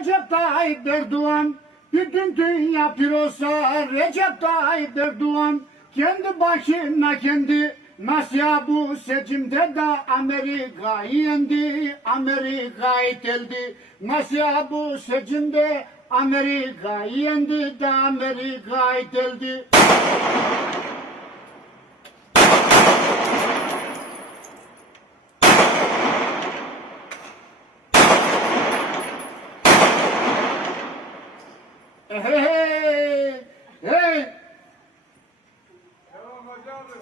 Recep Tayyip Erdoğan bütün dünya bir olsa Recep Tayyip Erdoğan kendi başına kendi Nasya bu seçimde de Amerika'yı yendi, Amerika'yı deldi. Nasya bu seçimde Amerika'yı yendi de Amerika'yı deldi. Hey, hey, hey. Devam Hacı abi.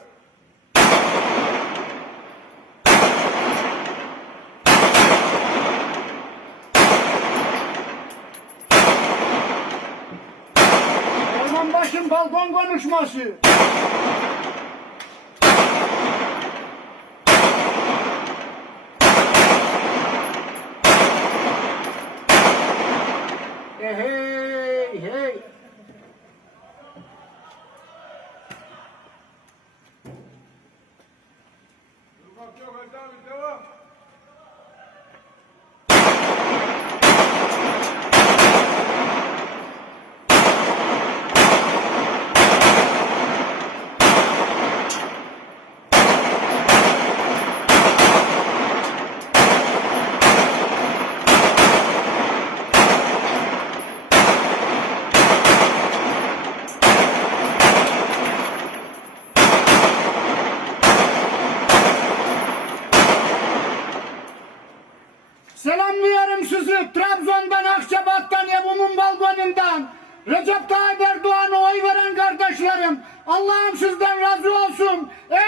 Ormanbaşın balkon konuşması. Hey, hey, hey. Durmak yok Hacı abi devam. Selamlıyorum sizi Trabzon'dan, Akçabat'tan, evimin balkonundan. Recep Tayyip Erdoğan'a oy veren kardeşlerim. Allah'ım sizden razı olsun. Ey.